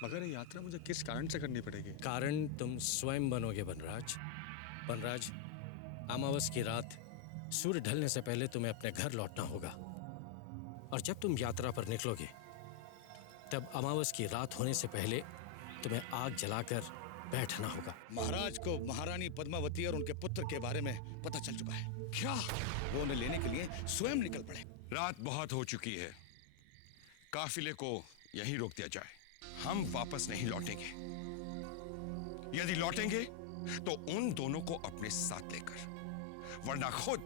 मगर ये यात्रा मुझे किस कारण से करनी पड़ेगी? कारण तुम स्वयं बनोगे बनराज। बनराज, अमावस की रात सूर्य ढलने से पहले तुम्हें अपने घर लौटना होगा। और जब तुम यात्रा पर निकलोगे तब अमावस की रात होने से पहले तुम्हें आग जलाकर बैठना होगा। महाराज को महारानी पद्मावती और उनके पुत्र के बारे में पता चल चुका है। क्या? वो उन्हें लेने के लिए स्वयं निकल पड़े। रात बहुत हो चुकी है, काफिले को यहीं रोक दिया जाए। हम वापस नहीं लौटेंगे। यदि लौटेंगे तो उन दोनों को अपने साथ लेकर, वरना खुद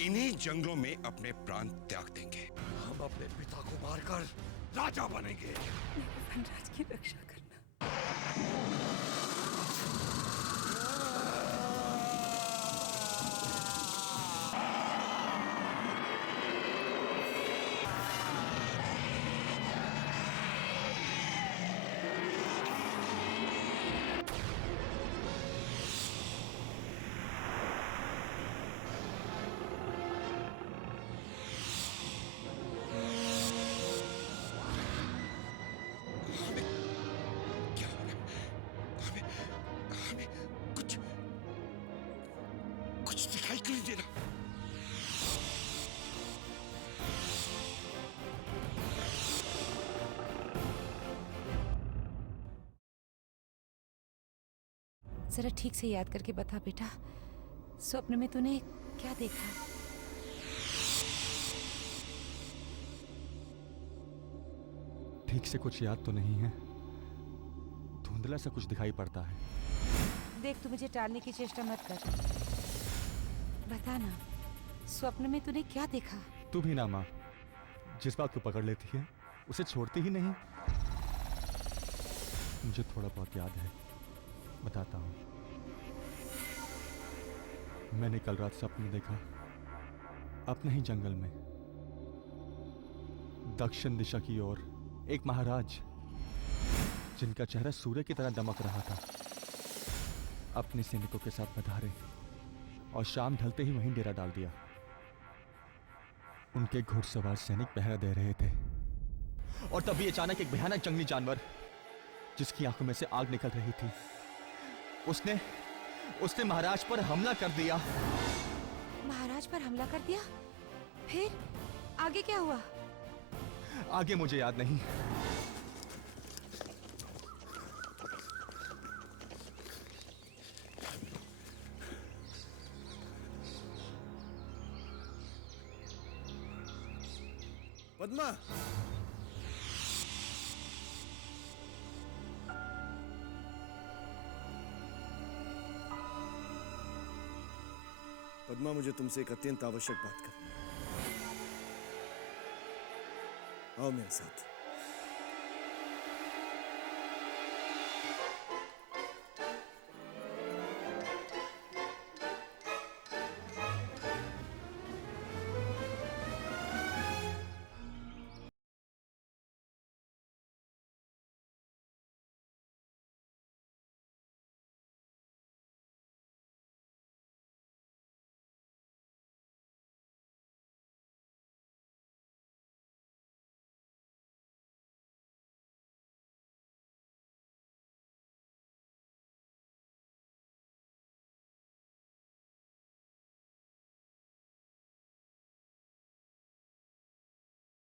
इन्हीं जंगलों में अपने प्राण त्याग देंगे। हम अपने पिता को मारकर राजा बनेंगे। वनराज की रक्षा करना। क्या हो रहा है? हमें कुछ दिखाई क्यों नहीं दे रहा? जरा ठीक से याद करके बता बेटा, स्वप्न में तूने क्या देखा? ठीक से कुछ याद तो नहीं है, धुंधला सा कुछ दिखाई पड़ता है। देख, तू मुझे टालने की चेष्टा मत कर। बता ना, स्वप्न में तूने क्या देखा? तू भी ना माँ, जिस बात को पकड़ लेती है उसे छोड़ती ही नहीं। मुझे थोड़ा बहुत याद है, बताता हूँ। मैंने कल रात सपने देखा, अपने ही जंगल में दक्षिण दिशा की ओर एक महाराज, जिनका चेहरा सूर्य की तरह दमक रहा था, अपने सैनिकों के साथ पधारे और शाम ढलते ही वहीं डेरा डाल दिया। उनके घुड़सवार सैनिक पहरा दे रहे थे और तभी अचानक एक भयानक जंगली जानवर, जिसकी आंखों में से आग निकल रही थी, उसने महाराज पर हमला कर दिया। महाराज पर हमला कर दिया? फिर आगे क्या हुआ? आगे मुझे याद नहीं। पद्मा, पद्मा, मुझे तुमसे एक अत्यंत आवश्यक बात करनी है। आओ मेरे साथ।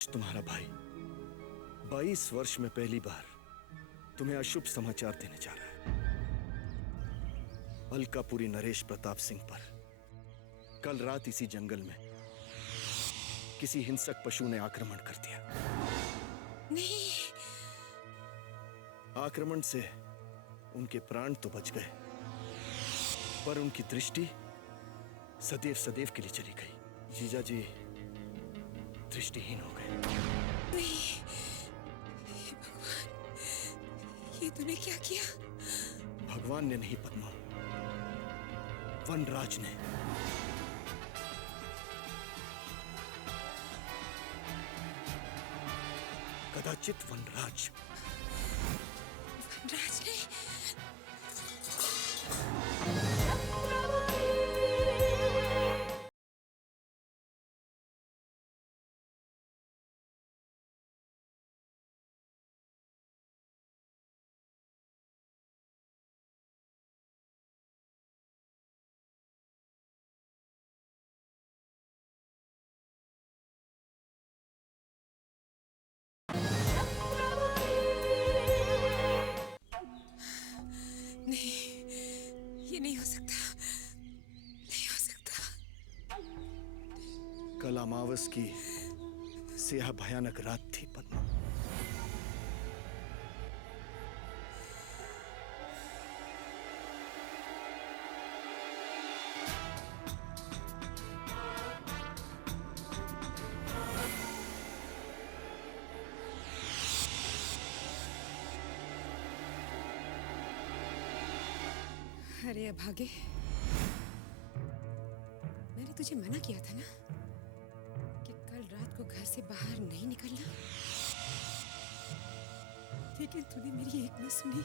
तुम्हारा भाई 22 वर्ष में पहली बार तुम्हें अशुभ समाचार देने जा रहा है। अलकापुरी नरेश प्रताप सिंह पर कल रात इसी जंगल में किसी हिंसक पशु ने आक्रमण कर दिया। नहीं। आक्रमण से उनके प्राण तो बच गए, पर उनकी दृष्टि सदैव सदैव के लिए चली गई। जीजा जी दृष्टिहीन हो गए। नहीं, हे भगवान, ये तूने क्या किया? भगवान ने नहीं पद्मा, वनराज ने। कदाचित वनराज कल अमावस की स्याह भयानक रात थी पद्मा। अरे अभागे, मैंने तुझे मना किया था ना कि कल रात को घर से बाहर नहीं निकलना, लेकिन तूने मेरी एक न सुनी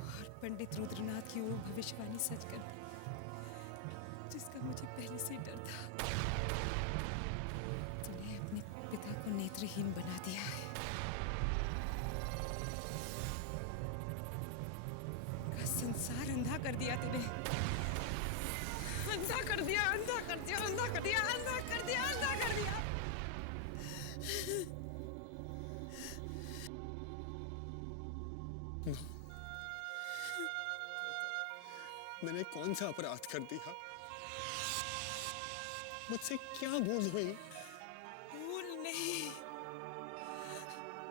और पंडित रुद्रनाथ की वो भविष्यवाणी सच कर दी जिसका मुझे पहले से डर था। तूने अपने पिता को नेत्रहीन बना दिया है। संसार अंधा कर दिया तूने, अंधा कर दिया, अंधा कर दिया, अंधा कर दिया, अंधा कर दिया, अंधा कर दिया। मैंने कौन सा अपराध कर दिया? मुझसे क्या भूल हुई? भूल नहीं,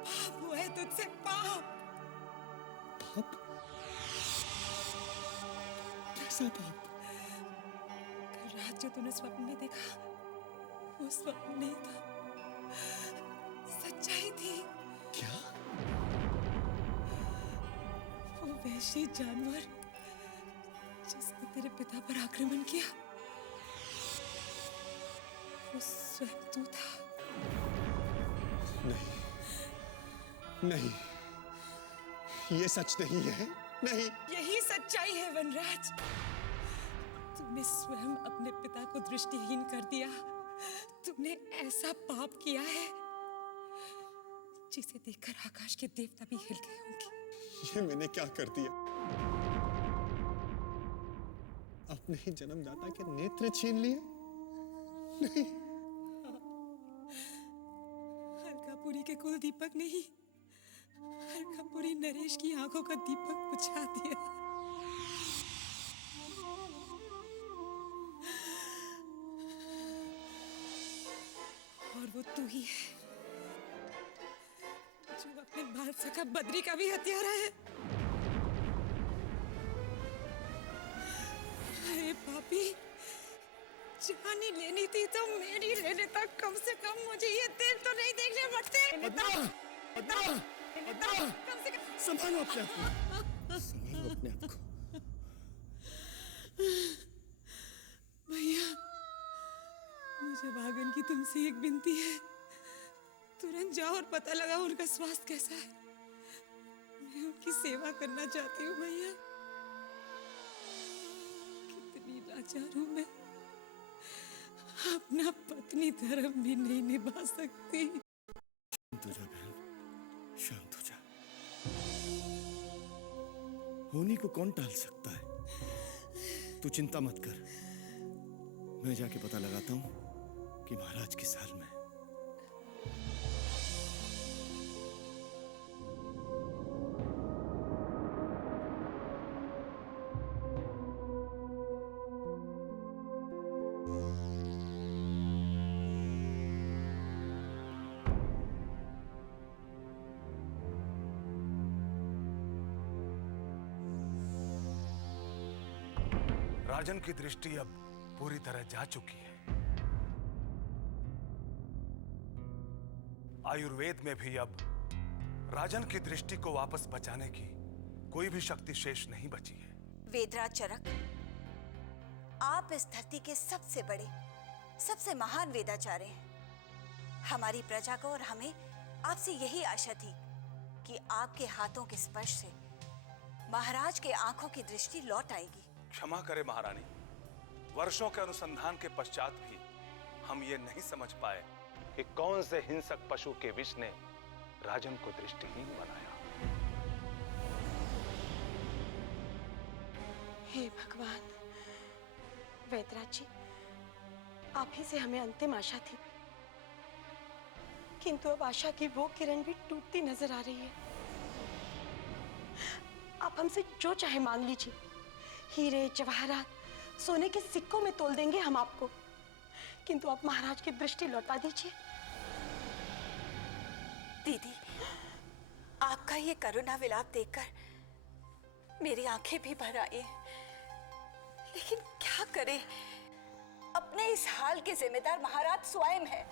पाप हुआ है तुझसे, पाप। पाप? कैसा पाप? कल रात जो तूने स्वप्न में देखा, वो स्वप्न नहीं था, सच्चाई थी। क्या? वो वैशी जानवर जिसने तेरे पिता पर आक्रमण किया, वो स्वयं तू था। नहीं, नहीं, ये सच नहीं है, नहीं। यही सच्चाई है वनराज। तूने स्वयं अपने पिता को दृष्टिहीन कर दिया। तूने ऐसा पाप किया है जिसे देखकर आकाश के देवता भी हिल गए होंगे। ये मैंने क्या कर दिया? अपने ही जन्मदाता के नेत्र छीन लिए? नहीं। अलकापुरी के कुल दीपक नहीं, अलकापुरी नरेश की आंखों का दीपक बुझा दिया। और वो तू ही है जो अपने बाल सखा बद्री का भी हत्यारा है। अरे पापी, जान ही लेनी थी तो मेरी ले लेता। कम से कम मुझे ये दिन तो नहीं देखने पड़ते। कम से कम संभालो अपने आप को, संभालो अपने आप को। भैया, मुझे भागन की तुमसे एक विनती है। तुरंत जाओ और पता लगाओ उनका स्वास्थ्य कैसा है। मैं उनकी सेवा करना चाहती हूँ भैया। कितनी लाचार हूँ मैं, अपना पत्नी धर्म भी नहीं निभा सकती। शांत हो जा बहन, शांत हो जा। होनी को कौन टाल सकता है? तू चिंता मत कर, मैं जाके पता लगाता हूँ कि महाराज किस हाल में है। राजन की दृष्टि अब पूरी तरह जा चुकी है। आयुर्वेद में भी अब राजन की दृष्टि को वापस बचाने की कोई भी शक्ति शेष नहीं बची है। वेदराज चरक, आप इस धरती के सबसे बड़े, सबसे महान वेदाचार्य हैं। हमारी प्रजा को और हमें आपसे यही आशा थी कि आपके हाथों के स्पर्श से महाराज के आंखों की दृष्टि लौट आएगी। क्षमा करें महारानी, वर्षों के अनुसंधान के पश्चात भी हम ये नहीं समझ पाए कि कौन से हिंसक पशु के विष ने राजन को दृष्टिहीन बनाया। हे भगवान, वैदराज जी, आप ही से हमें अंतिम आशा थी, किंतु अब आशा की वो किरण भी टूटती नजर आ रही है। आप हमसे जो चाहे मांग लीजिए, हीरे जवाहरात सोने के सिक्कों में तोल देंगे हम आपको, किंतु आप महाराज की दृष्टि लौटा दीजिए। दीदी, आपका ये करुणा विलाप देखकर मेरी आंखें भी भर आई हैं। लेकिन क्या करें, अपने इस हाल के जिम्मेदार महाराज स्वयं है।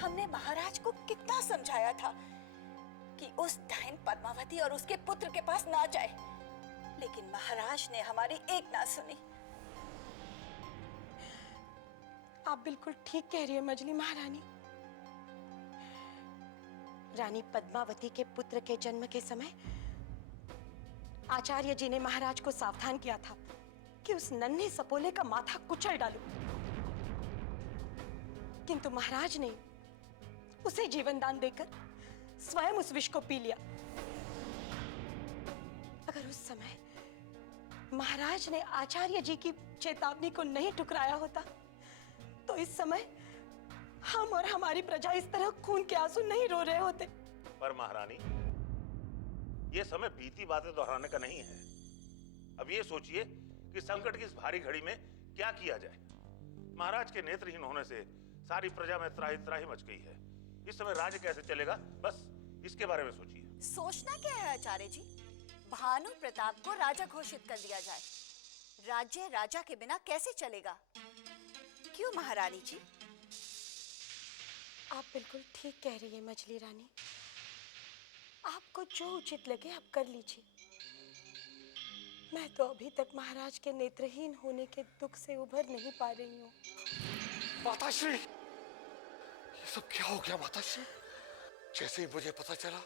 हमने महाराज को कितना समझाया था कि उस डायन पद्मावती और उसके पुत्र के पास ना जाए, लेकिन महाराज ने हमारी एक ना सुनी। आप बिल्कुल ठीक कह रही है मजली महारानी। रानी पद्मावती के पुत्र के जन्म के समय आचार्य जी ने महाराज को सावधान किया था कि उस नन्हे सपोले का माथा कुचल डालो, किंतु महाराज ने उसे जीवन दान देकर स्वयं उस विष को पी लिया। अगर उस समय महाराज ने आचार्य जी की चेतावनी को नहीं ठुकराया होता तो इस समय हम और हमारी प्रजा इस तरह खून के आंसू नहीं रो रहे होते। पर महारानी, ये समय बीती बातें दोहराने का नहीं है। अब ये सोचिए कि संकट की इस भारी घड़ी में क्या किया जाए। महाराज के नेत्रहीन होने से सारी प्रजा में त्राही त्राही मच गई है। इस समय राज्य कैसे चलेगा, बस इसके बारे में सोचिए। सोचना क्या है आचार्य जी, भानु प्रताप को राजा घोषित कर दिया जाए। राज्य राजा के बिना कैसे चलेगा? क्यों महारानी जी? आप बिल्कुल ठीक कह रही है मछली रानी। आपको जो उचित लगे आप कर लीजिए। मैं तो अभी तक महाराज के नेत्रहीन होने के दुख से उभर नहीं पा रही हूँ। माताश्री, ये सब क्या हो गया माताश्री? जैसे ही मुझे पता चला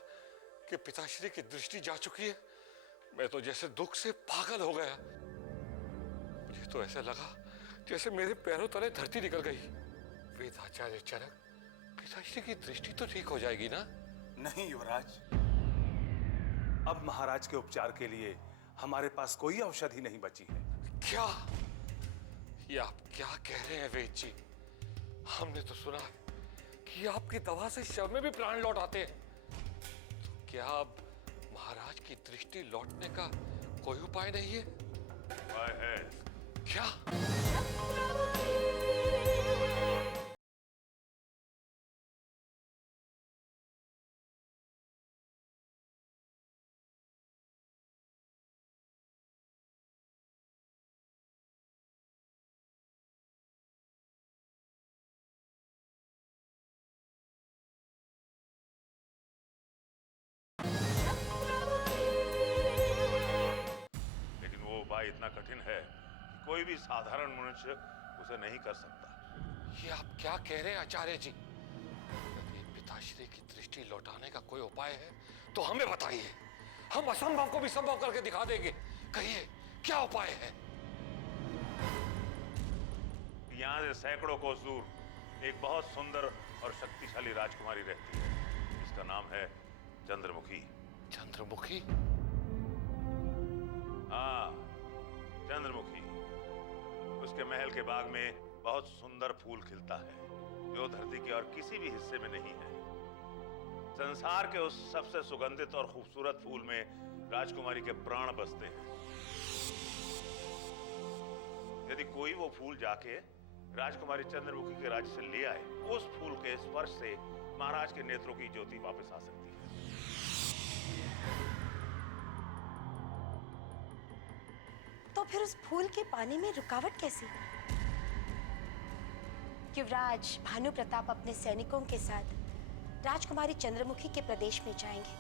कि पिताश्री की दृष्टि जा चुकी है, मैं तो जैसे दुख से पागल हो गया। मुझे तो ऐसा लगा जैसे मेरे पैरों तले धरती निकल गई। वेदाचार्य चरक, पिताश्री की दृष्टि तो ठीक हो जाएगी ना? नहीं युवराज, अब महाराज के उपचार के लिए हमारे पास कोई औषधि नहीं बची है। क्या? ये आप क्या कह रहे हैं वेद जी? हमने तो सुना है कि आपकी दवा से शव में भी प्राण लौट आते हैं। तो क्या अब महाराज की दृष्टि लौटने का कोई उपाय नहीं है? उपाय है। क्या? लेकिन वो उपाय इतना कठिन है कि कोई भी साधारण मनुष्य उसे नहीं कर सकता। ये आप क्या कह रहे हैं आचार्य जी? यदि पिताश्री की दृष्टि लौटाने का कोई उपाय है तो हमें बताइए, हम असंभव को भी संभव करके दिखा देंगे। कहिए, क्या उपाय है? यहाँ से सैकड़ों कोस दूर एक बहुत सुंदर और शक्तिशाली राजकुमारी रहती है, जिसका नाम है चंद्रमुखी। चंद्रमुखी? हाँ, चंद्रमुखी। उसके महल के बाग में बहुत सुंदर फूल खिलता है, जो धरती के और किसी भी हिस्से में नहीं है। संसार के उस सबसे सुगंधित और खूबसूरत फूल में राजकुमारी के प्राण बसते हैं। यदि कोई वो फूल जाके राजकुमारी चंद्रमुखी के राज्य से ले आए, उस फूल के स्पर्श से महाराज के नेत्रों की ज्योति वापस आ सकती है। तो फिर उस फूल के पानी में रुकावट कैसी? युवराज भानु प्रताप अपने सैनिकों के साथ राजकुमारी चंद्रमुखी के प्रदेश में जाएंगे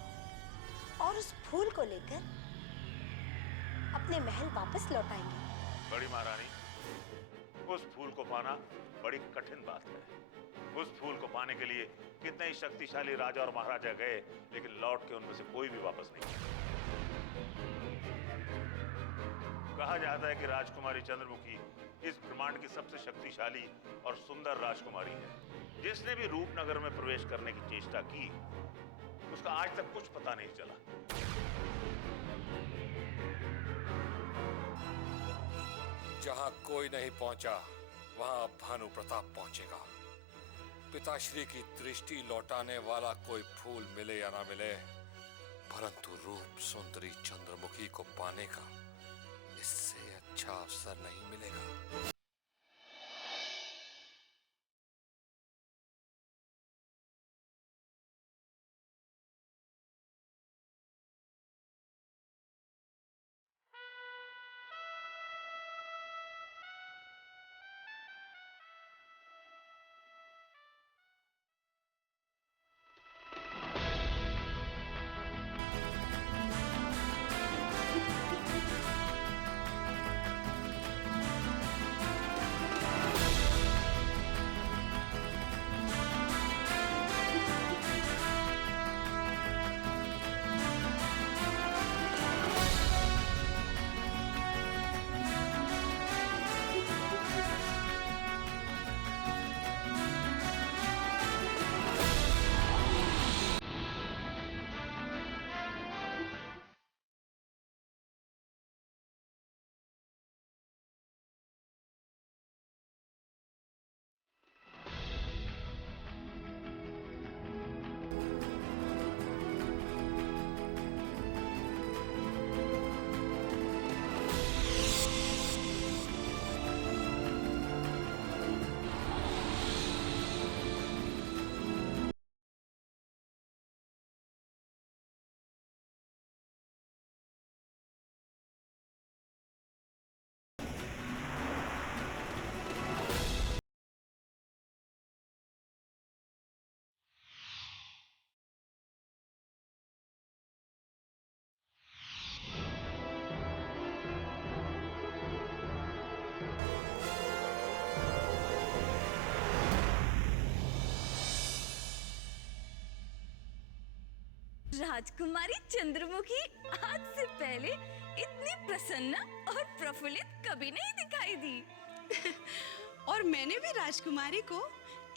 और उस फूल को लेकर अपने महल वापस लौटाएंगे। बड़ी महारानी, उस फूल को पाना बड़ी कठिन बात है। उस फूल को पाने के लिए कितने ही शक्तिशाली राजा और महाराजा गए, लेकिन लौट के उनमें से कोई भी वापस नहीं आया। कहा जाता है कि राजकुमारी चंद्रमुखी इस ब्रह्मांड की सबसे शक्तिशाली और सुंदर राजकुमारी है। जिसने भी रूपनगर में प्रवेश करने की चेष्टा की, उसका आज तक कुछ पता नहीं चला। जहां कोई नहीं पहुंचा, वहां भानु प्रताप पहुंचेगा। पिताश्री की दृष्टि लौटाने वाला कोई फूल मिले या ना मिले, परंतु रूप सुंदरी चंद्रमुखी को पाने का इससे अच्छा अवसर नहीं मिलेगा। राजकुमारी चंद्रमुखी आज से पहले इतनी प्रसन्न और प्रफुल्लित कभी नहीं दिखाई दी। और मैंने भी राजकुमारी को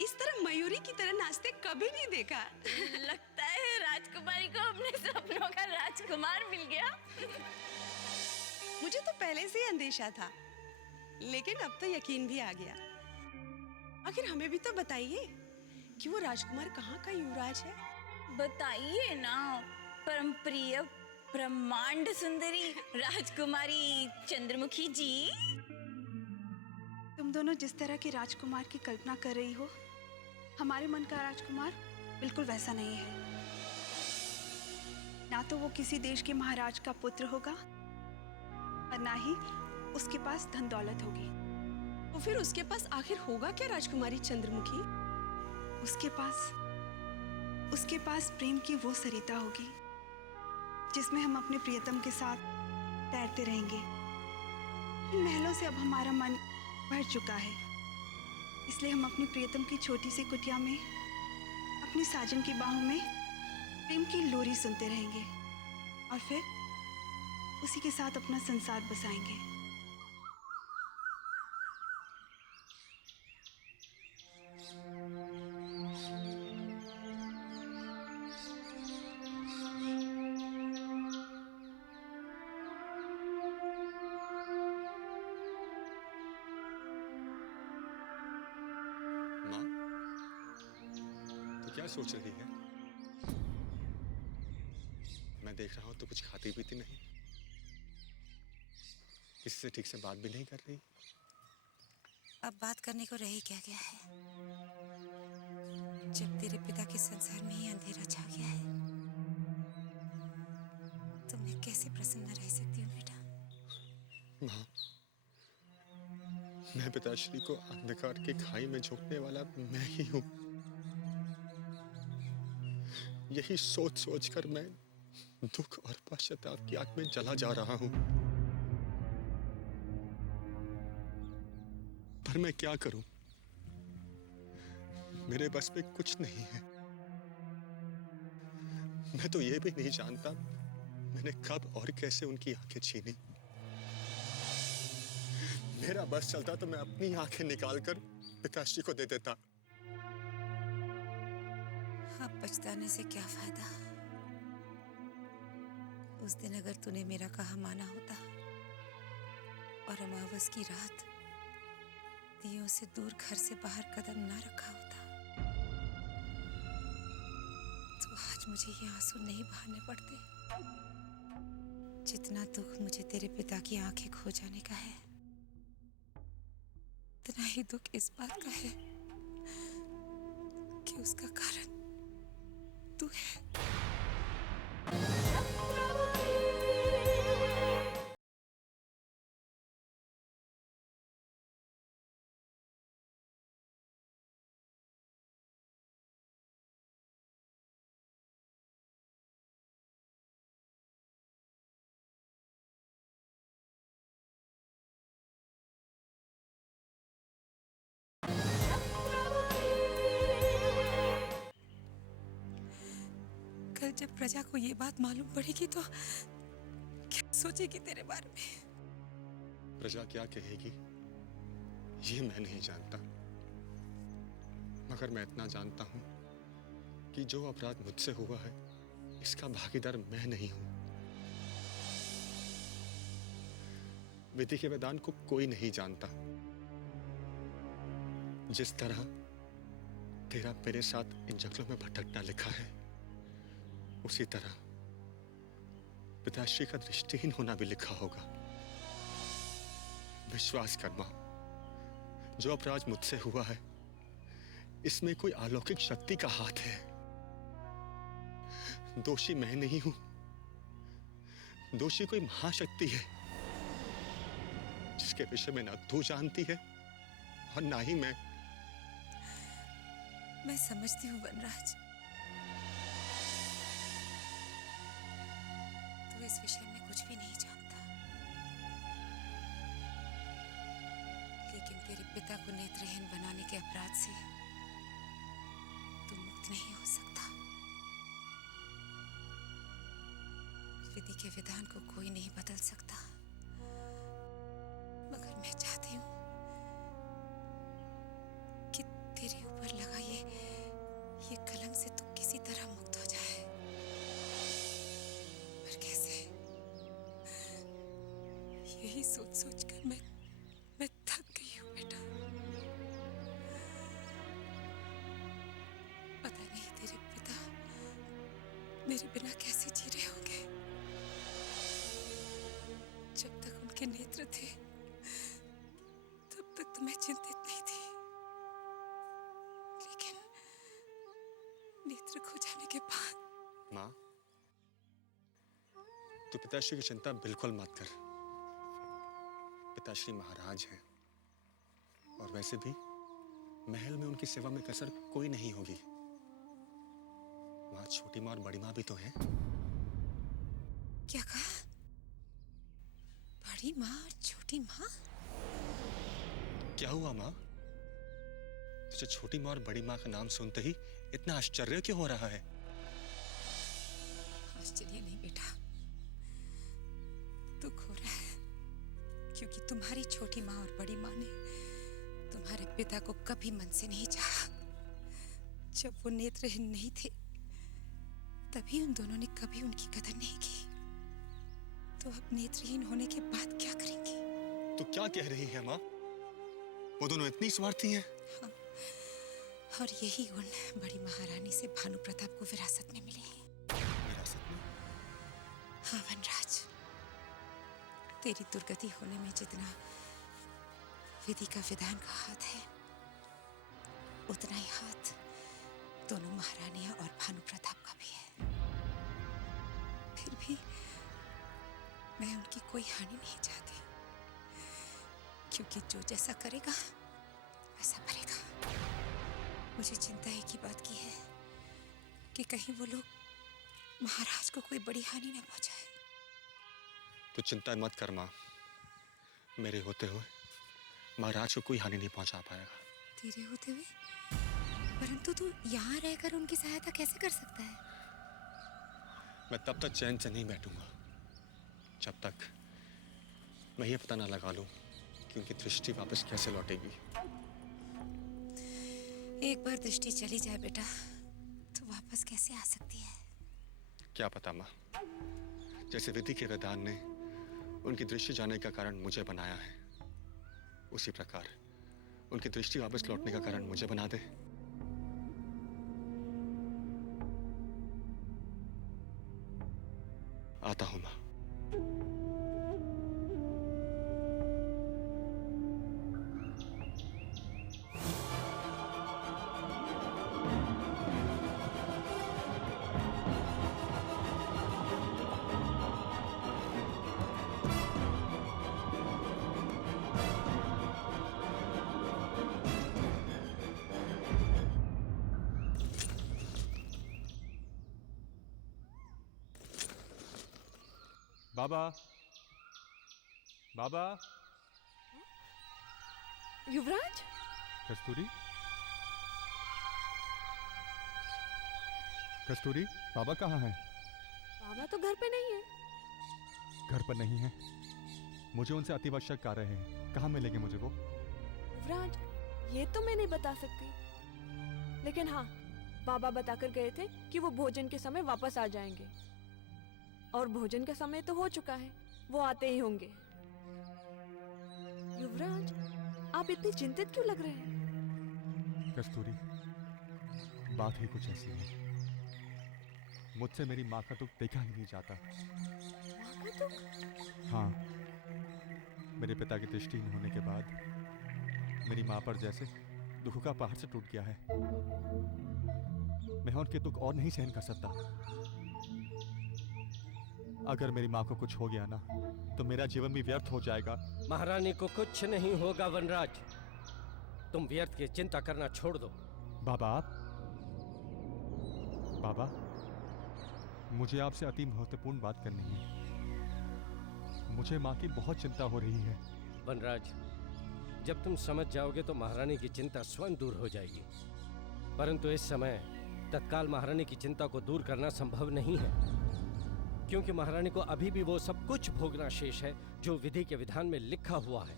इस तरह मयूरी की तरह नाचते कभी नहीं देखा। लगता है राजकुमारी को अपने सपनों का राजकुमार मिल गया। मुझे तो पहले से ही अंदेशा था, लेकिन अब तो यकीन भी आ गया। आखिर हमें भी तो बताइए कि वो राजकुमार कहाँ का युवराज है। बताइए ना परम प्रिय ब्रह्मांड सुंदरी राजकुमारी चंद्रमुखी जी। तुम दोनों जिस तरह के राजकुमार की कल्पना कर रही हो, हमारे मन का राजकुमार बिल्कुल वैसा नहीं है। ना तो वो किसी देश के महाराज का पुत्र होगा और ना ही उसके पास धन दौलत होगी। तो फिर उसके पास आखिर होगा क्या राजकुमारी चंद्रमुखी? उसके पास प्रेम की वो सरिता होगी जिसमें हम अपने प्रियतम के साथ तैरते रहेंगे। इन महलों से अब हमारा मन भर चुका है, इसलिए हम अपनी प्रियतम की छोटी सी कुटिया में अपने साजन की बाहों में प्रेम की लोरी सुनते रहेंगे और फिर उसी के साथ अपना संसार बसाएंगे। माँ, तो क्या सोच रही है? मैं देख रहा हूं तो कुछ खाती पीती नहीं, किससे ठीक से बात भी नहीं कर रही। अब बात करने को रह ही क्या गया है, जब तेरे पिता के संसार में ही अंधेरा छा गया है। तो मैं कैसे प्रसन्न रह सकती हूँ बेटा? माँ, मैं पिताश्री को अंधकार की खाई में झोंकने वाला मैं ही हूं। यही सोच सोच कर मैं दुख और पश्चाताप की आग में जला जा रहा हूं। पर मैं क्या करूं? मेरे बस में कुछ नहीं है। मैं तो ये भी नहीं जानता मैंने कब और कैसे उनकी आंखें छीनी। मेरा बस चलता तो मैं अपनी आंखें निकालकर पिताश्री को दे देता। अब पछताने से क्या फायदा? उस दिन अगर तूने मेरा कहा माना होता और अमावस की रात दियों से दूर घर से बाहर कदम ना रखा होता, तो आज मुझे ये आंसू नहीं बहाने पड़ते। जितना दुख मुझे तेरे पिता की आंखें खो जाने का है, उतना ही दुख इस बात का है कि उसका कारण तू है। कल जब प्रजा को ये बात मालूम पड़ेगी तो क्या सोचेगी तेरे बारे में? प्रजा क्या कहेगी ये मैं नहीं जानता, मगर मैं इतना जानता हूं कि जो अपराध मुझसे हुआ है इसका भागीदार मैं नहीं हूं। विधि के विधान को कोई नहीं जानता। जिस तरह तेरा मेरे साथ इन जंगलों में भटकना लिखा है, उसी तरह पिताश्री का दृष्टिहीन होना भी लिखा होगा। विश्वास कर मां, जो अपराध मुझसे हुआ है इसमें कोई अलौकिक शक्ति का हाथ है। दोषी मैं नहीं हूं, दोषी कोई महाशक्ति है जिसके विषय में ना तू जानती है और ना ही मैं समझती हूँ वनराज, तू इस विषय में कुछ भी नहीं जानता, लेकिन तेरे पिता को नेत्रहीन बनाने के अपराध से तू मुक्त नहीं हो सकता। विधि के विधान को कोई नहीं बदल सकता, मगर मैं चाहती हूँ कि तेरे ऊपर लगा ये कलंक से तू किसी तरह मुक्त हो जाए। पर कैसे? यही सोच सोच कर मैं थक गई हूँ बेटा। पता नहीं तेरे पिता मेरे बिना कैसे जी रहे होंगे। जब तक उनके नेत्र थे तब तक तो मैं चिंतित नहीं थी, लेकिन नेत्र खो जाने के बाद। मां, तू पिताश्री की चिंता बिल्कुल मत कर। पिताश्री महाराज हैं और वैसे भी महल में उनकी सेवा में कसर कोई नहीं होगी। वहां छोटी मां और बड़ी मां भी तो हैं। क्या कहा? बड़ी माँ और छोटी माँ? क्या हुआ मां? तुझे छोटी मां और बड़ी मां का नाम सुनते ही इतना आश्चर्य क्यों हो रहा है? आश्चर्य नहीं बेटा, दुख हो रहा है, क्योंकि तुम्हारी छोटी माँ और बड़ी माँ ने तुम्हारे पिता को कभी मन से नहीं चाहा। जब वो नेत्रहीन नहीं थे तभी उन दोनों ने कभी उनकी कदर नहीं की, तो अब नेत्रहीन होने के बाद क्या करेंगे? तू क्या कह रही है मां? वो दोनों इतनी स्वार्थी हैं? हाँ, और यही गुण बड़ी महारानी से भानु प्रताप को विरासत में मिले हैं। विरासत में? हाँ वनराज, तेरी दुर्गति होने में जितना विधि का विधान का हाथ है, उतना ही हाथ दोनों महारानियां और भानु प्रताप का भी है। फिर भी मैं उनकी कोई हानि नहीं चाहती, क्योंकि जो जैसा करेगा वैसा भरेगा। मुझे चिंता एक ही बात की है कि कहीं वो लोग महाराज को कोई बड़ी हानि न पहुंचाए। तू चिंता मत कर मां, मेरे होते हुए महाराज को कोई हानि नहीं पहुंचा पाएगा। तेरे होते हुए? परंतु तू यहाँ रहकर उनकी सहायता कैसे कर सकता है? मैं तब तक चैन से नहीं बैठूंगा जब तक मैं ये पता ना लगा लूं कि उनकी दृष्टि वापस कैसे लौटेगी। एक बार दृष्टि चली जाए बेटा तो वापस कैसे आ सकती है? क्या पता मां, जैसे विधि के विधान ने उनकी दृष्टि जाने का कारण मुझे बनाया है, उसी प्रकार उनकी दृष्टि वापस लौटने का कारण मुझे बना दे। आता हूं मां। बाबा, बाबा। युवराज, कस्तूरी, कस्तूरी, बाबा कहाँ हैं? बाबा तो घर पे नहीं है। घर पर नहीं है। मुझे उनसे अतिआवश्यक कार्य है। कहाँ मिलेंगे मुझे वो? युवराज, ये तो मैं नहीं बता सकती, लेकिन हाँ, बाबा बताकर गए थे कि वो भोजन के समय वापस आ जाएंगे, और भोजन का समय तो हो चुका है, वो आते ही होंगे। युवराज, आप इतनी चिंतित क्यों लग रहे हैं? कस्तूरी, बात ही कुछ ऐसी है। मुझसे मेरी माँ का दुख देखा ही नहीं जाता। माँ का दुख? हाँ, मेरे पिता की दृष्टिहीन होने के बाद मेरी माँ पर जैसे दुख का पहाड़ से टूट गया है। मैं उनके दुख और नहीं सहन कर सकता। अगर मेरी माँ को कुछ हो गया ना, तो मेरा जीवन भी व्यर्थ हो जाएगा। महारानी को कुछ नहीं होगा वनराज। तुम व्यर्थ की चिंता करना छोड़ दो। बाबा, बाबा, मुझे आपसे अति महत्वपूर्ण बात करनी है। मुझे माँ की बहुत चिंता हो रही है। वनराज, जब तुम समझ जाओगे तो महारानी की चिंता स्वयं दूर हो जाएगी। परंतु इस समय तत्काल महारानी की चिंता को दूर करना संभव नहीं है, क्योंकि महारानी को अभी भी वो सब कुछ भोगना शेष है जो विधि के विधान में लिखा हुआ है।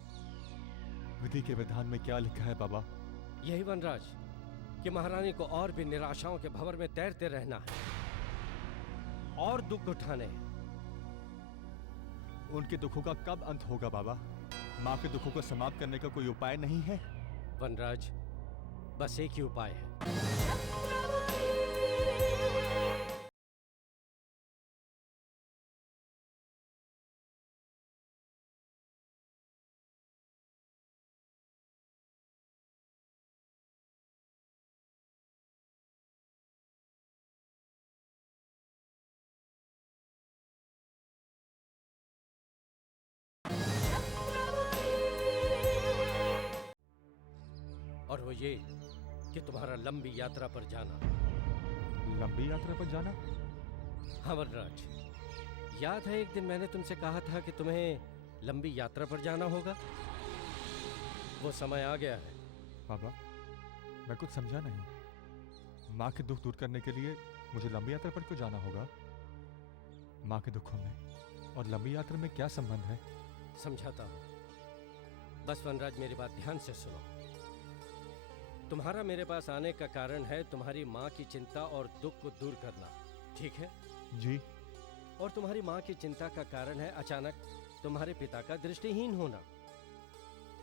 विधि के विधान में क्या लिखा है बाबा? यही वनराज, कि महारानी को और भी निराशाओं के भंवर में तैरते रहना है और दुख उठाने हैं। उनके दुखों का कब अंत होगा बाबा? माँ के दुखों को समाप्त करने का कोई उपाय नहीं है? वनराज, बस एक ही उपाय है। और वो ये कि तुम्हारा लंबी यात्रा पर जाना। लंबी यात्रा पर जाना? हाँ वनराज, याद है एक दिन मैंने तुमसे कहा था कि तुम्हें लंबी यात्रा पर जाना होगा? वो समय आ गया है। बाबा, मैं कुछ समझा नहीं। माँ के दुख दूर करने के लिए मुझे लंबी यात्रा पर क्यों जाना होगा? माँ के दुखों में और लंबी यात्रा में क्या संबंध है? समझाता हूँ। बस वनराज, मेरी बात ध्यान से सुनो। तुम्हारा मेरे पास आने का कारण है तुम्हारी माँ की चिंता और दुख को दूर करना, ठीक है? जी। और तुम्हारी माँ की चिंता का कारण है अचानक तुम्हारे पिता का दृष्टिहीन होना।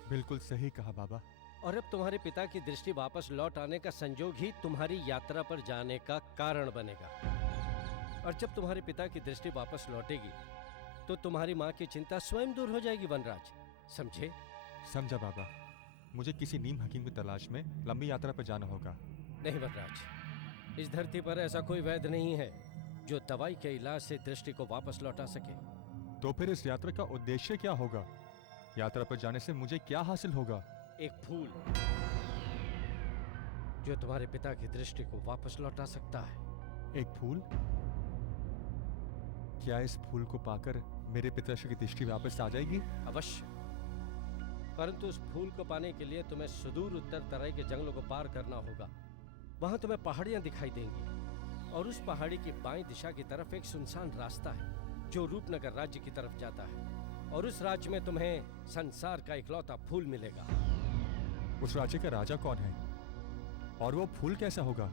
बिल्कुल सही कहा बाबा। और अब तुम्हारे पिता की दृष्टि वापस लौट आने का संयोग ही तुम्हारी यात्रा पर जाने का कारण बनेगा। और जब तुम्हारे पिता की दृष्टि वापस लौटेगी तो तुम्हारी माँ की चिंता स्वयं दूर हो जाएगी वनराज, समझे? समझा बाबा। मुझे किसी नीम हकीम की तलाश में लंबी यात्रा पर जाना होगा। नहीं वनराज, इस धरती पर ऐसा कोई वैद्य नहीं है जो दवाई के इलाज से दृष्टि को वापस लौटा सके। तो फिर इस यात्रा का उद्देश्य क्या होगा? यात्रा पर जाने से मुझे क्या हासिल होगा? एक फूल जो तुम्हारे पिता की दृष्टि को वापस लौटा सकता है। एक फूल? क्या इस फूल को पाकर मेरे पिताश्री की दृष्टि वापस आ जाएगी? अवश्य, परंतु उस फूल को पाने के लिए तुम्हें सुदूर उत्तर तराई के जंगलों को पार करना होगा। वहां तुम्हें पहाड़ियां दिखाई देंगी और उस पहाड़ी की बाईं दिशा की तरफ एक सुनसान रास्ता है जो रूपनगर राज्य की तरफ जाता है, और उस राज्य में तुम्हें संसार का इकलौता फूल मिलेगा। उस राज्य का राजा कौन है और वो फूल कैसा होगा?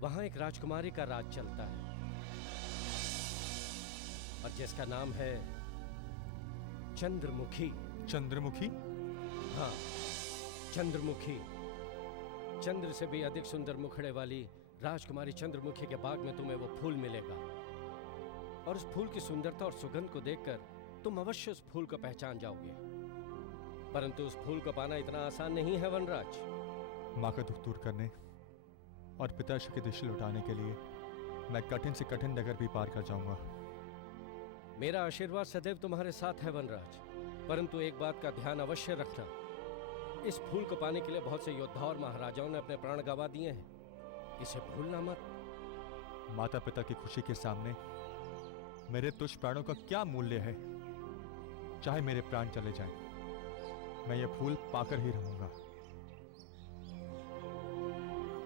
वहां एक राजकुमारी का राज चलता है और जिसका नाम है चंद्रमुखी। चंद्रमुखी? हाँ, चंद्रमुखी। चंद्र से भी अधिक सुंदर मुखड़े वाली राजकुमारी चंद्रमुखी के बाग में तुम्हें वो फूल मिलेगा, और उस फूल की सुंदरता और सुगंध को देखकर तुम अवश्य उस फूल को पहचान जाओगे। परंतु उस फूल को पाना इतना आसान नहीं है वनराज। माँ का दुख दूर करने और पिताश्री की दृष्टि लौटाने के लिए मैं कठिन से कठिन नगर भी पार कर जाऊंगा। मेरा आशीर्वाद सदैव तुम्हारे साथ है वनराज, परंतु एक बात का ध्यान अवश्य रखना। इस फूल को पाने के लिए बहुत से योद्धा और महाराजाओं ने अपने प्राण गंवा दिए हैं, इसे भूलना मत। माता पिता की खुशी के सामने मेरे तुझ प्राणों का क्या मूल्य है? चाहे मेरे प्राण चले जाएं, मैं ये फूल पाकर ही रहूंगा।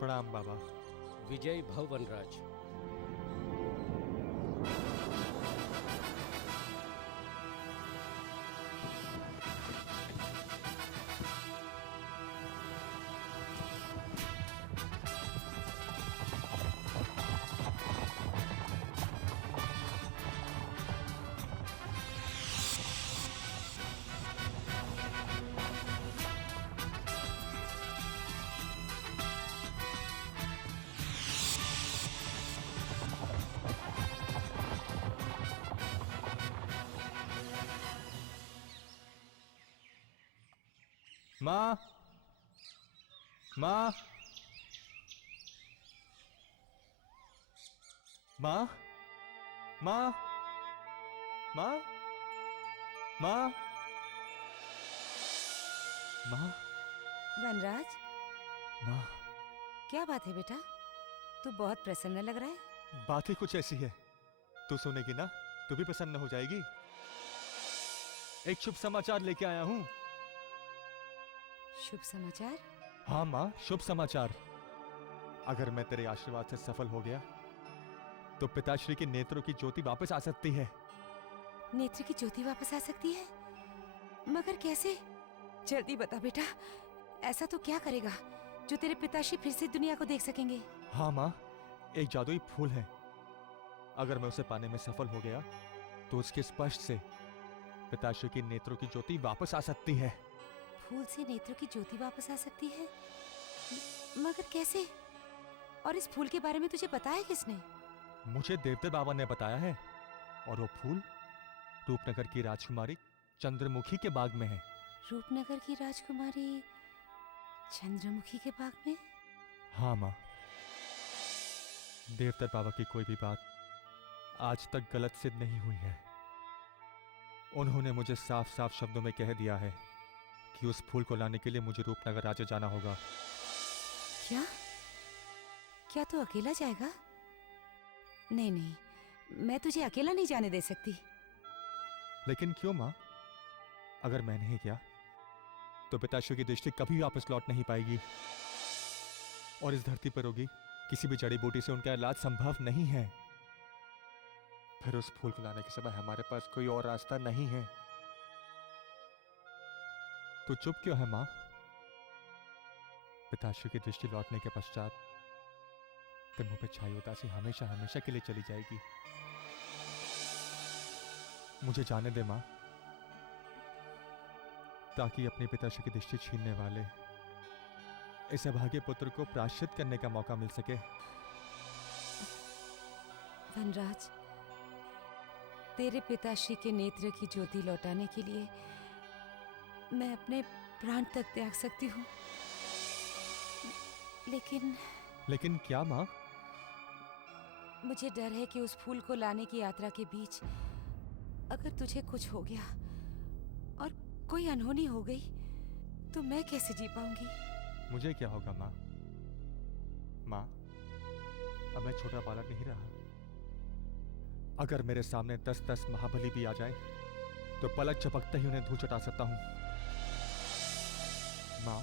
प्रणाम बाबा। विजयी भव वनराज। माँ, माँ, माँ, माँ, माँ, माँ, माँ, वनराज, माँ। क्या बात है बेटा? तू बहुत प्रसन्न लग रहा है। बात ही कुछ ऐसी है, तू सुनेगी ना तू भी प्रसन्न हो जाएगी। एक शुभ समाचार लेके आया हूँ। शुभ समाचार? हाँ माँ, शुभ समाचार। अगर मैं तेरे आशीर्वाद से सफल हो गया तो पिताश्री के नेत्रों की ज्योति वापस आ सकती है। नेत्र की ज्योति वापस आ सकती है? मगर कैसे? जल्दी बता बेटा, ऐसा तो क्या करेगा जो तेरे पिताश्री फिर से दुनिया को देख सकेंगे? हाँ माँ, एक जादुई फूल है। अगर मैं उसे पाने में सफल हो गया तो उसके स्पर्श से पिताश्री के नेत्रों की ज्योति वापस आ सकती है। फूल से नेत्रों की ज्योति वापस आ सकती है? मगर कैसे? और इस फूल के बारे में तुझे बताया किसने? मुझे देवते बाबा ने बताया है। और वो फूल रूपनगर की राजकुमारी चंद्रमुखी के बाग में है। रूपनगर की राजकुमारी चंद्रमुखी के बाग में? हाँ माँ, देवता बाबा की कोई भी बात आज तक गलत सिद्ध नहीं हुई है। उन्होंने मुझे साफ साफ शब्दों में कह दिया है कि उस फूल को लाने के लिए मुझे रूपनगर राज्य जाना होगा। क्या? क्या तू अकेला जाएगा? नहीं नहीं, मैं तुझे अकेला नहीं जाने दे सकती। लेकिन क्यों माँ? अगर मैं नहीं गया तो पिताश्री की दृष्टि कभी वापस लौट नहीं पाएगी और इस धरती पर होगी किसी भी जड़ी बूटी से उनका इलाज संभव नहीं है। फिर उस फूल को लाने के समय हमारे पास कोई और रास्ता नहीं है। तू चुप क्यों है माँ? पिताश्री की दृष्टि लौटने के पश्चात तेरे मुंह पे छाई उदासी हमेशा हमेशा के लिए चली जाएगी। मुझे जाने दे माँ, ताकि अपने पिताश्री की दृष्टि छीनने वाले इस अभागे पुत्र को प्रायश्चित करने का मौका मिल सके। वनराज, तेरे पिताश्री के नेत्र की ज्योति लौटाने के लिए मैं अपने प्राण तक त्याग सकती हूँ। लेकिन क्या माँ? मुझे डर है कि उस फूल को लाने की यात्रा के बीच अगर तुझे कुछ हो गया और कोई अनहोनी हो गई तो मैं कैसे जी पाऊंगी? मुझे क्या होगा माँ? माँ, अब मैं छोटा बालक नहीं रहा। अगर मेरे सामने 10-10 महाबली भी आ जाएं, तो पलक झपकते ही उन्हें धूल चटा सकता हूँ। माँ,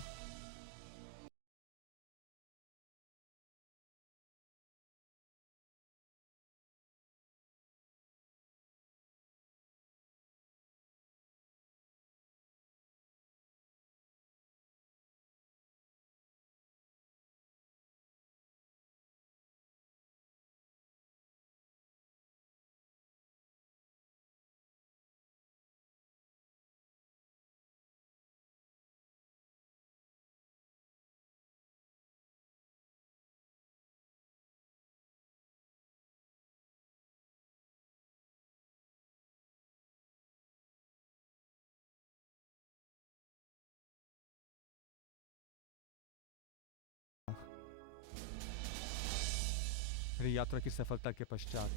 मेरी यात्रा की सफलता के पश्चात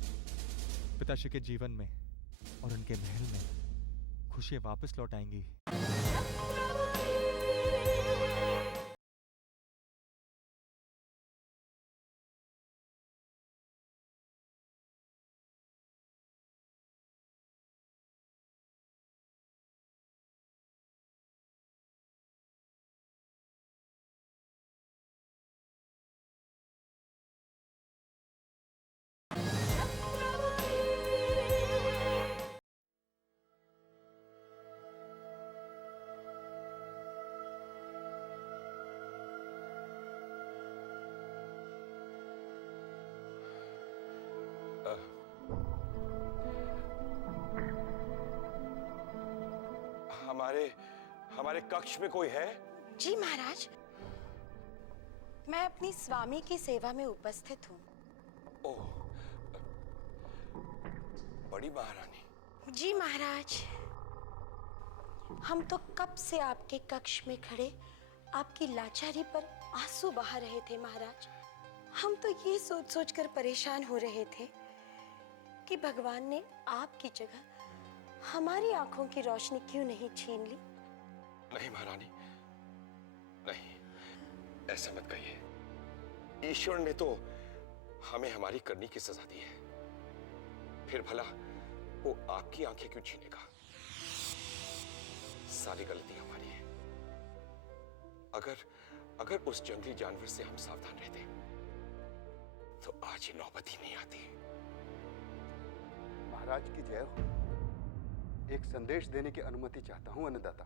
पिताश्री के जीवन में और उनके महल में खुशियां वापस लौट आएंगी। हमारे हमारे कक्ष में कोई है? जी महाराज, मैं अपनी स्वामी की सेवा में उपस्थित हूँ। ओह, बड़ी महारानी। जी महाराज, हम तो कब से आपके कक्ष में खड़े आपकी लाचारी पर आंसू बहा रहे थे महाराज। हम तो ये सोच सोच कर परेशान हो रहे थे कि भगवान ने आपकी जगह हमारी आंखों की रोशनी क्यों नहीं छीन ली। नहीं महारानी, नहीं, ऐसा मत कहिए। ईश्वर ने तो हमें हमारी करनी की सजा दी है, फिर भला वो आपकी आंखें क्यों छीनेगा? सारी गलती हमारी है। अगर उस जंगली जानवर से हम सावधान रहते तो आज ये नौबत ही नहीं आती। महाराज की जय हो। एक संदेश देने की अनुमति चाहता हूं अन्नदाता।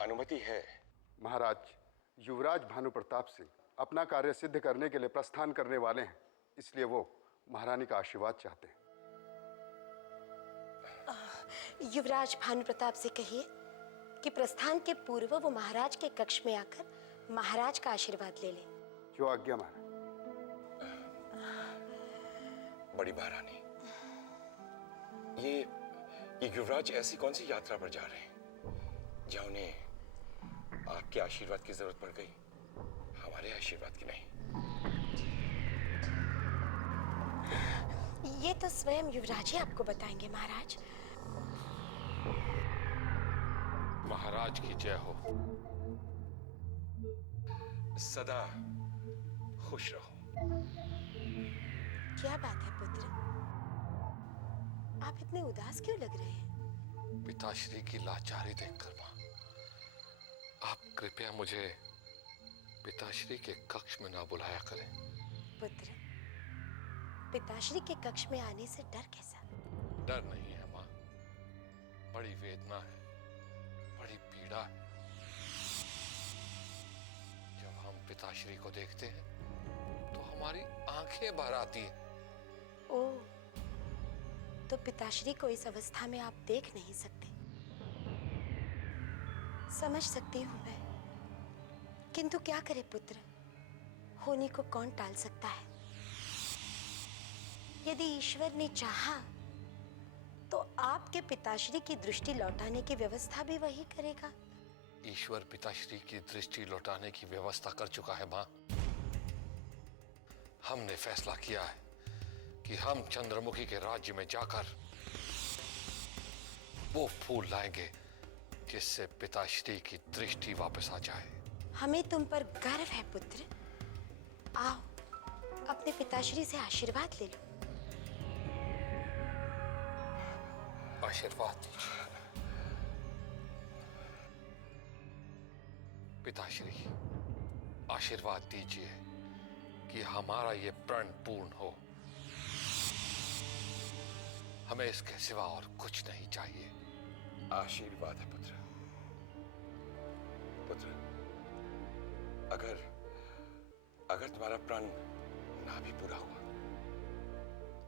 अनुमति है। महाराज, युवराज भानु प्रताप सिंह अपना कार्य सिद्ध करने के लिए प्रस्थान करने वाले हैं, इसलिए वो महारानी का आशीर्वाद चाहते हैं। युवराज भानु प्रताप से कहिए कि प्रस्थान के पूर्व वो महाराज के कक्ष में आकर महाराज का आशीर्वाद ले लें। जो आज्ञा महाराज। बड़ी महारानी, ये युवराज ऐसी कौन सी यात्रा पर जा रहे हैं जहां उन्हें आपके आशीर्वाद की जरूरत पड़ गई, हमारे आशीर्वाद की नहीं? ये तो स्वयं युवराज ही आपको बताएंगे महाराज। महाराज की जय हो। सदा खुश रहो। क्या बात है पुत्र, आप इतने उदास क्यों लग रहे हैं? पिताश्री की लाचारी देखकर मां, आप कृपया मुझे पिताश्री के कक्ष में ना बुलाया करें। पुत्र, पिताश्री के कक्ष में आने से डर कैसा? डर नहीं है मां, बड़ी वेदना है, बड़ी पीड़ा है। जब हम पिताश्री को देखते हैं तो हमारी आंखें भर आती हैं। ओह, तो पिताश्री को इस अवस्था में आप देख नहीं सकते। समझ सकती हूं मैं, किंतु क्या करे पुत्र, होने को कौन टाल सकता है। यदि ईश्वर ने चाहा तो आपके पिताश्री की दृष्टि लौटाने की व्यवस्था भी वही करेगा। ईश्वर पिताश्री की दृष्टि लौटाने की व्यवस्था कर चुका है मां। हमने फैसला किया है कि हम चंद्रमुखी के राज्य में जाकर वो फूल लाएंगे जिससे पिताश्री की दृष्टि वापस आ जाए। हमें तुम पर गर्व है पुत्र। आओ, अपने पिताश्री से आशीर्वाद ले लो। आशीर्वाद दीजिए पिताश्री, आशीर्वाद दीजिए कि हमारा ये प्रण पूर्ण हो। हमें इसके सिवा और कुछ नहीं चाहिए। आशीर्वाद है पुत्र। पुत्र, अगर तुम्हारा प्रण ना भी पूरा हुआ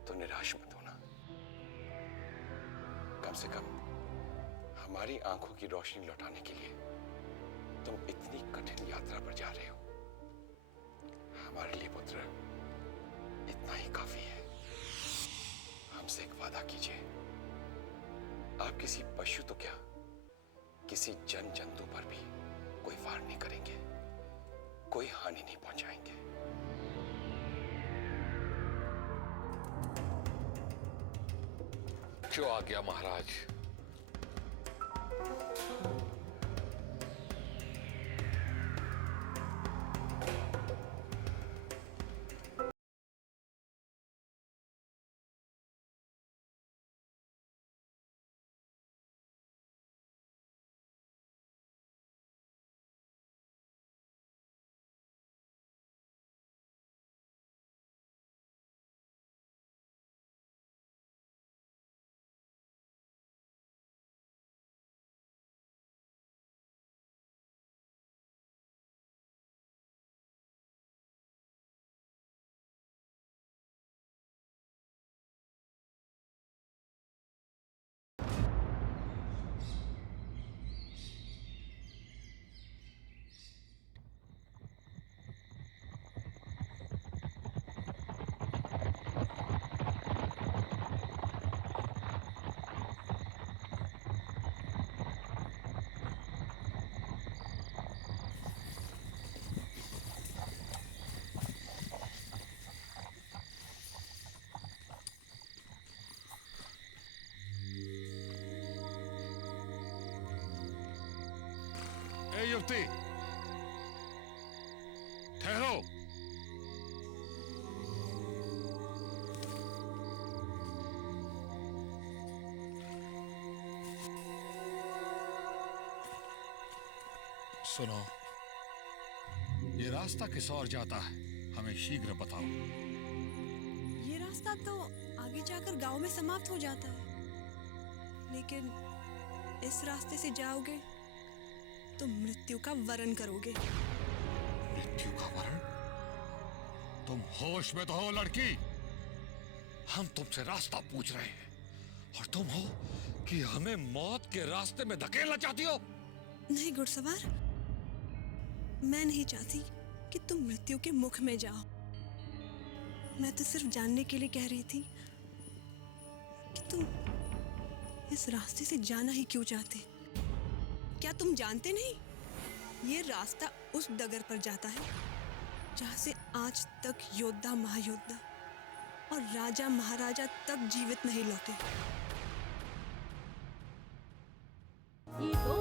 तो निराश मत होना। कम से कम हमारी आंखों की रोशनी लौटाने के लिए तुम इतनी कठिन यात्रा पर जा रहे हो। हमारे लिए पुत्र इतना ही काफी है। हमसे एक वादा कीजिए, आप किसी पशु तो क्या, किसी जन जंतु पर भी कोई वार नहीं करेंगे, कोई हानि नहीं पहुंचाएंगे। जो आज्ञा महाराज। युवती, ठहरो। सुनो, ये रास्ता किस ओर जाता है? हमें शीघ्र बताओ। ये रास्ता तो आगे जाकर गांव में समाप्त हो जाता है, लेकिन इस रास्ते से जाओगे तो मृत्यु का वरण करोगे। मृत्यु का वरण? तुम होश में तो हो लड़की? हम तुमसे रास्ता पूछ रहे हैं और तुम हो कि हमें मौत के रास्ते में धकेलना चाहती हो? नहीं घुड़सवार, मैं नहीं चाहती कि तुम मृत्यु के मुख में जाओ। मैं तो सिर्फ जानने के लिए कह रही थी कि तुम इस रास्ते से जाना ही क्यों चाहते। क्या तुम जानते नहीं, ये रास्ता उस डगर पर जाता है जहां से आज तक योद्धा महायोद्धा और राजा महाराजा तक जीवित नहीं लौटे। ये तो